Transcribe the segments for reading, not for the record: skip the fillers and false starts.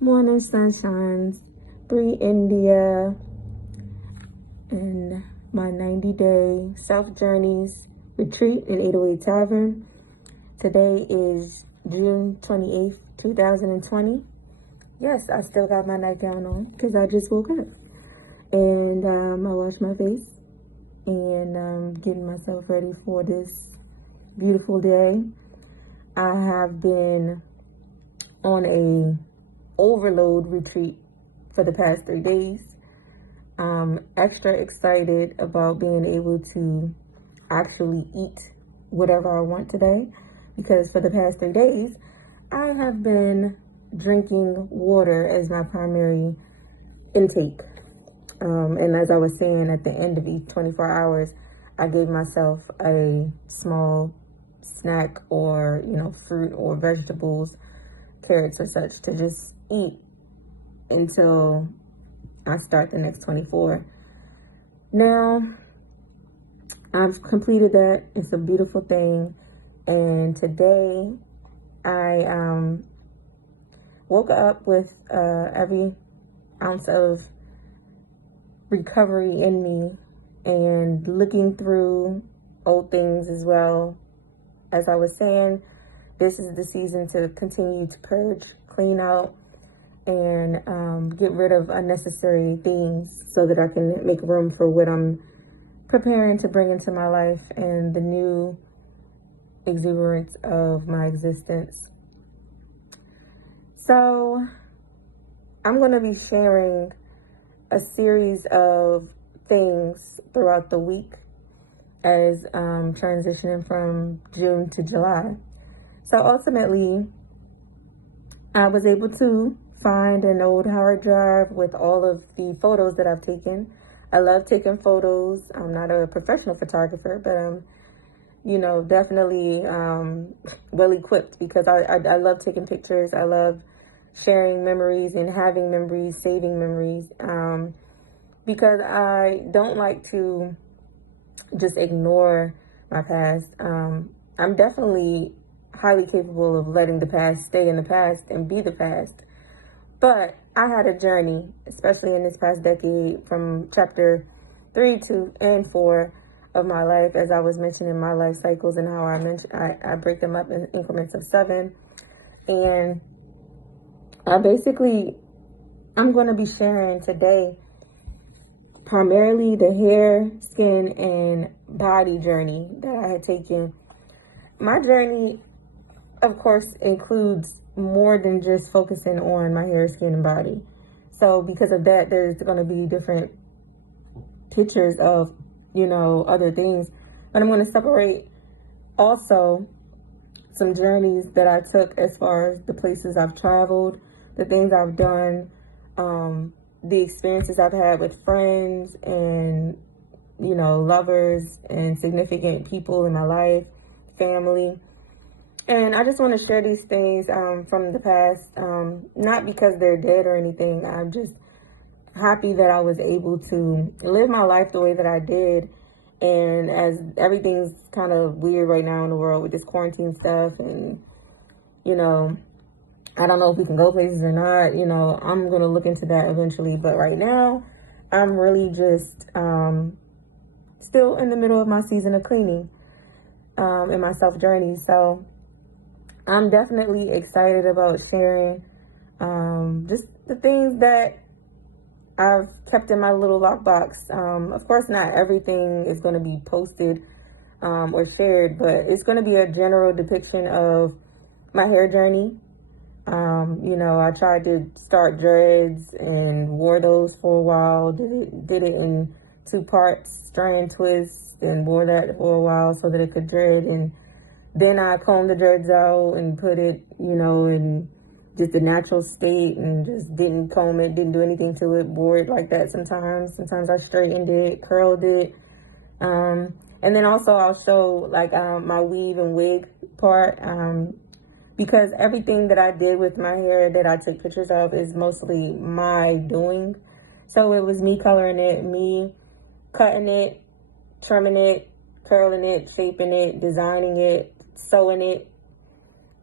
Morning sunshines, BreiEndia, and my 90-day self-journeys retreat in 808 Tavern. Today is June 28th, 2020. Yes, I still got my nightgown on because I just woke up. And I washed my face and getting myself ready for this beautiful day. I have been on a overload retreat for the past 3 days. I'm extra excited about being able to actually eat whatever I want today, because for the past 3 days I have been drinking water as my primary intake. And as I was saying, at the end of each 24 hours, I gave myself a small snack or, fruit or vegetables, carrots or such, to just eat until I start the next 24. Now, I've completed that. It's a beautiful thing. And today, I woke up with every ounce of recovery in me and looking through old things as well. As I was saying, this is the season to continue to purge, clean out, and get rid of unnecessary things so that I can make room for what I'm preparing to bring into my life and the new exuberance of my existence. So I'm going to be sharing a series of things throughout the week as transitioning from June to July. So ultimately, I was able to find an old hard drive with all of the photos that I've taken. I love taking photos. I'm not a professional photographer, but I'm, definitely well equipped, because I love taking pictures. I love sharing memories and having memories, saving memories, because I don't like to just ignore my past. I'm definitely highly capable of letting the past stay in the past and be the past. But I had a journey, especially in this past decade, from chapter 3, 2, and 4 of my life, as I was mentioning my life cycles and how I break them up in increments of 7. And I'm going to be sharing today primarily the hair, skin, and body journey that I had taken. My journey, of course, includes more than just focusing on my hair, skin, and body. So because of that, there's going to be different pictures of, other things. But I'm going to separate also some journeys that I took as far as the places I've traveled, the things I've done, the experiences I've had with friends and, lovers and significant people in my life, family. And I just want to share these things from the past, not because they're dead or anything. I'm just happy that I was able to live my life the way that I did. And as everything's kind of weird right now in the world with this quarantine stuff, and, I don't know if we can go places or not, I'm going to look into that eventually. But right now, I'm really just still in the middle of my season of cleaning in my self-journey. So I'm definitely excited about sharing just the things that I've kept in my little lockbox. Of course, not everything is going to be posted or shared, but it's going to be a general depiction of my hair journey. I tried to start dreads and wore those for a while. Did it in 2 parts, strand twists, and wore that for a while so that it could dread. And then I combed the dreads out and put it, in just a natural state, and just didn't comb it, didn't do anything to it, wore it like that sometimes. Sometimes I straightened it, curled it. And then also I'll show my weave and wig part, because everything that I did with my hair that I took pictures of is mostly my doing. So it was me coloring it, me cutting it, trimming it, curling it, shaping it, designing it, sewing it,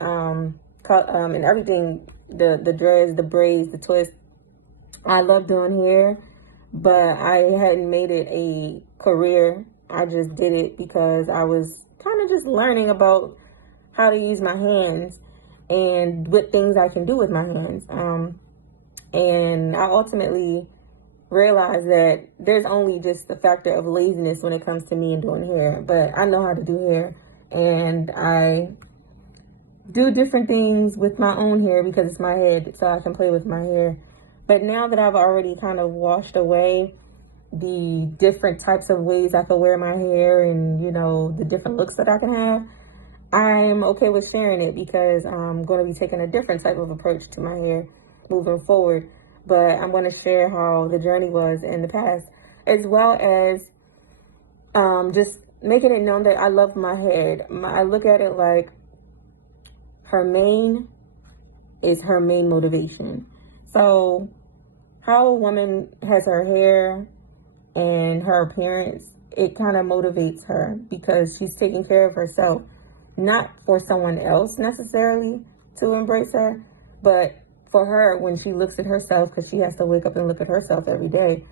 and everything the dreads, the braids, the twists. I love doing hair, but I hadn't made it a career. I just did it because I was kind of just learning about how to use my hands and what things I can do with my hands. And I ultimately realized that there's only just the factor of laziness when it comes to me and doing hair. But I know how to do hair, and I do different things with my own hair because it's my head, so I can play with my hair. But now that I've already kind of washed away the different types of ways I could wear my hair and, you know, the different looks that I can have, I'm okay with sharing it because I'm going to be taking a different type of approach to my hair moving forward. But I'm going to share how the journey was in the past, as well as just making it known that I love my head. I look at it like her mane is her main motivation. So how a woman has her hair and her appearance, it kind of motivates her because she's taking care of herself, not for someone else necessarily to embrace her, but for her when she looks at herself, because she has to wake up and look at herself every day,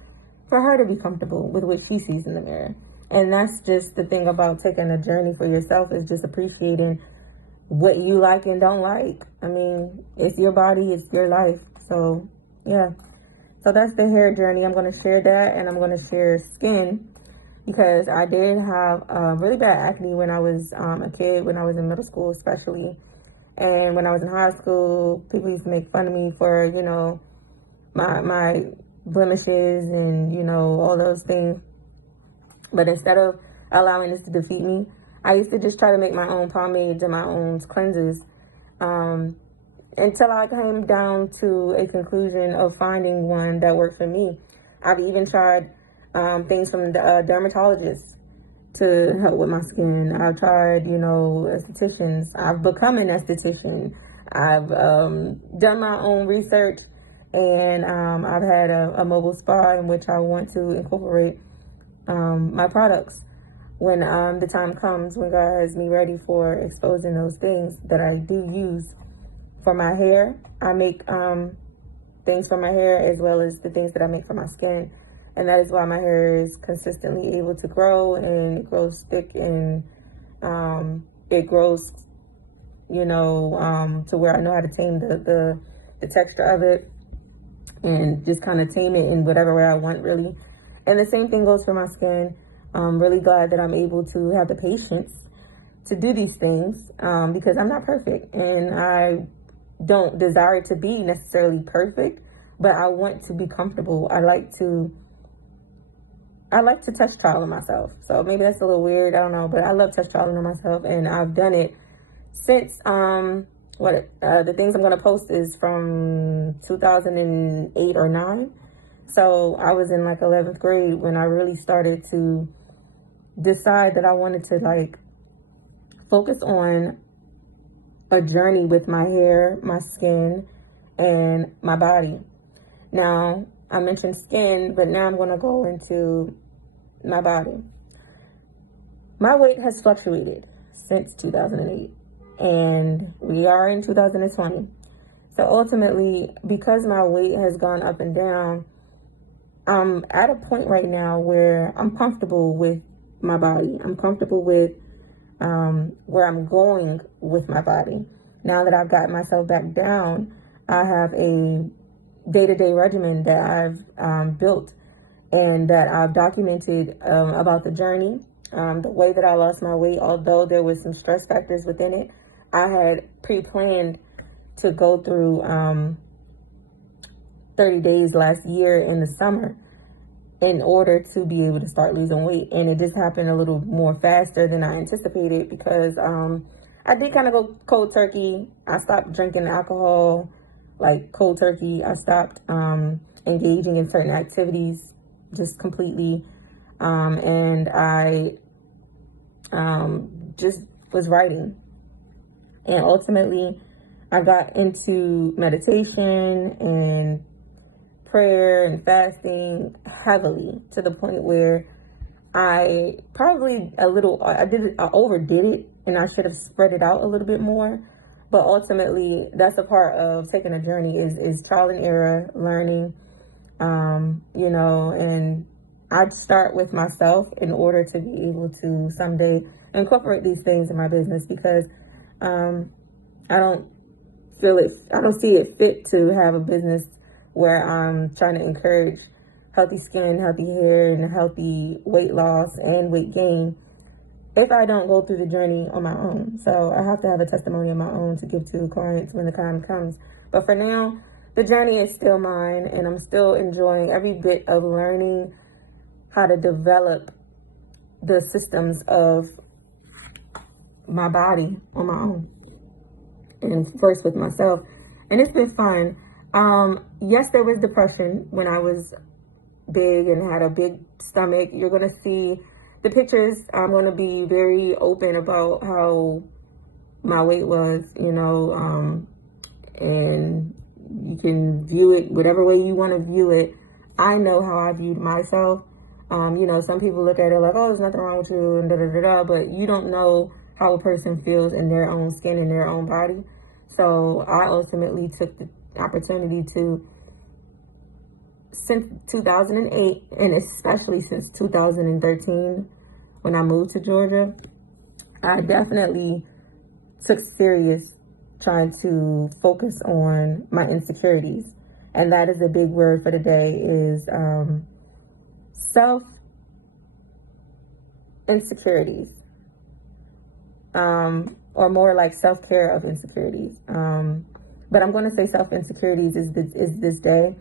for her to be comfortable with what she sees in the mirror. And that's just the thing about taking a journey for yourself, is just appreciating what you like and don't like. I mean, it's your body, it's your life. So yeah, so that's the hair journey. I'm going to share that, and I'm going to share skin, because I did have really bad acne when I was a kid, when I was in middle school especially. And when I was in high school, people used to make fun of me for, you know, my blemishes and, you know, all those things. But instead of allowing this to defeat me, I used to just try to make my own pomades and my own cleansers until I came down to a conclusion of finding one that worked for me. I've even tried things from the dermatologists to help with my skin. I've tried, you know, estheticians. I've become an esthetician. I've done my own research, and I've had a mobile spa in which I want to incorporate my products when the time comes, when God has me ready for exposing those things that I do use for my hair. I make things for my hair as well as the things that I make for my skin. And that is why my hair is consistently able to grow, and it grows thick, and it grows, you know, to where I know how to tame the texture of it and just kind of tame it in whatever way I want, really. And the same thing goes for my skin. I'm really glad that I'm able to have the patience to do these things because I'm not perfect, and I don't desire to be necessarily perfect, but I want to be comfortable. I like to touch trialing myself. So maybe that's a little weird, I don't know, but I love touch trialing on myself, and I've done it since the things I'm going to post is from 2008 or 9. So I was in like 11th grade when I really started to decide that I wanted to like focus on a journey with my hair, my skin, and my body. Now, I mentioned skin, but now I'm going to go into my body. My weight has fluctuated since 2008, and we are in 2020. So ultimately, because my weight has gone up and down, I'm at a point right now where I'm comfortable with my body. I'm comfortable with where I'm going with my body. Now that I've got myself back down, I have a day-to-day regimen that I've built and that I've documented about the journey, the way that I lost my weight. Although there was some stress factors within it, I had pre-planned to go through 30 days last year in the summer in order to be able to start losing weight. And it just happened a little more faster than I anticipated because I did kind of go cold turkey. I stopped drinking alcohol like cold turkey. I stopped engaging in certain activities just completely. And I just was writing. And ultimately, I got into meditation and prayer and fasting heavily to the point where I probably I overdid it, and I should have spread it out a little bit more. But ultimately, that's a part of taking a journey is trial and error, learning, you know, and I'd start with myself in order to be able to someday incorporate these things in my business, because I don't I don't see it fit to have a business where I'm trying to encourage healthy skin, healthy hair, and healthy weight loss and weight gain if I don't go through the journey on my own. So I have to have a testimony of my own to give to clients when the time comes. But for now, the journey is still mine, and I'm still enjoying every bit of learning how to develop the systems of my body on my own, and first with myself. And it's been fun. Yes, there was depression when I was big and had a big stomach. You're going to see the pictures. I'm going to be very open about how my weight was, you know, and you can view it whatever way you want to view it. I know how I viewed myself. You know, some people look at it like, oh, there's nothing wrong with you, and da da da da, but you don't know how a person feels in their own skin, in their own body. So I ultimately took the opportunity to, since 2008, and especially since 2013, when I moved to Georgia, I definitely took serious trying to focus on my insecurities. And that is a big word for today, is self insecurities, or more like self-care of insecurities. But I'm going to say self insecurities is this day,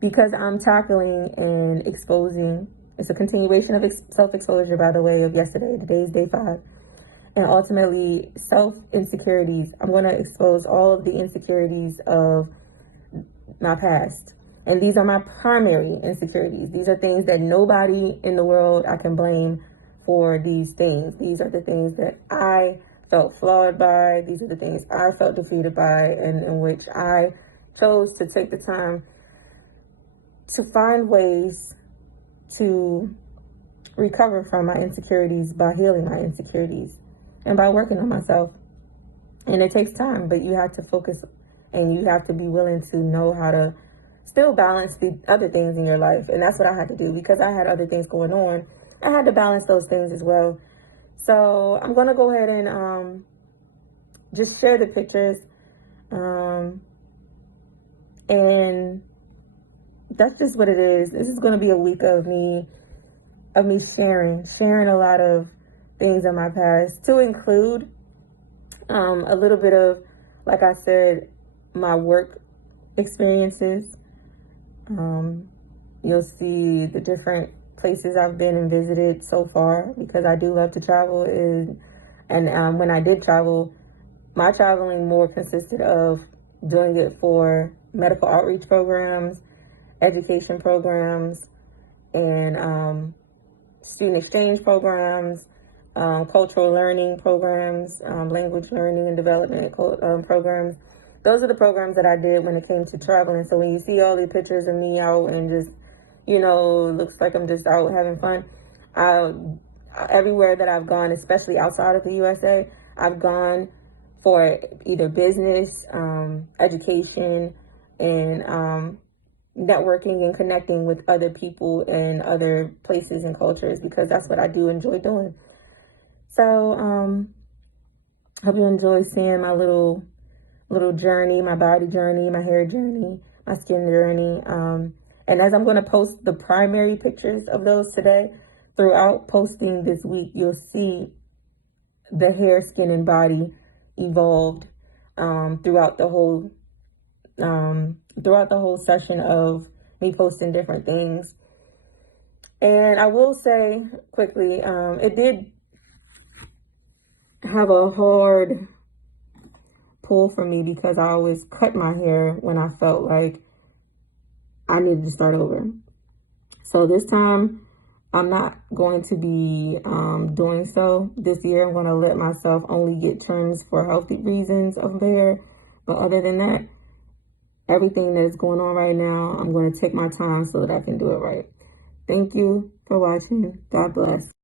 because I'm tackling and exposing. It's a continuation of self-exposure, by the way, of yesterday. Today's day 5. And ultimately, self-insecurities. I'm going to expose all of the insecurities of my past. And these are my primary insecurities. These are things that nobody in the world I can blame for these things. These are the things that I felt flawed by. These are the things I felt defeated by, and in which I chose to take the time to find ways to recover from my insecurities by healing my insecurities and by working on myself. And it takes time, but you have to focus, and you have to be willing to know how to still balance the other things in your life. And that's what I had to do, because I had other things going on. I had to balance those things as well. So I'm going to go ahead and just share the pictures. And that's just what it is. This is going to be a week of me sharing a lot of things in my past, to include a little bit of, like I said, my work experiences. You'll see the different places I've been and visited so far, because I do love to travel. And when I did travel, my traveling more consisted of doing it for medical outreach programs, education programs, and student exchange programs, cultural learning programs, language learning and development programs. Those are the programs that I did when it came to traveling. So when you see all the pictures of me out and just, you know, looks like I'm just out having fun, everywhere that I've gone, especially outside of the USA, I've gone for either business, education, and networking and connecting with other people in other places and cultures, because that's what I do enjoy doing. So hope you enjoy seeing my little journey, my body journey, my hair journey, my skin journey. And as I'm going to post the primary pictures of those today, throughout posting this week, you'll see the hair, skin, and body evolved throughout the whole session of me posting different things. And I will say quickly, it did have a hard pull for me, because I always cut my hair when I felt like I needed to start over. So this time, I'm not going to be doing so. This year, I'm going to let myself only get trims for healthy reasons of hair. But other than that, everything that's going on right now, I'm going to take my time so that I can do it right. Thank you for watching. God bless.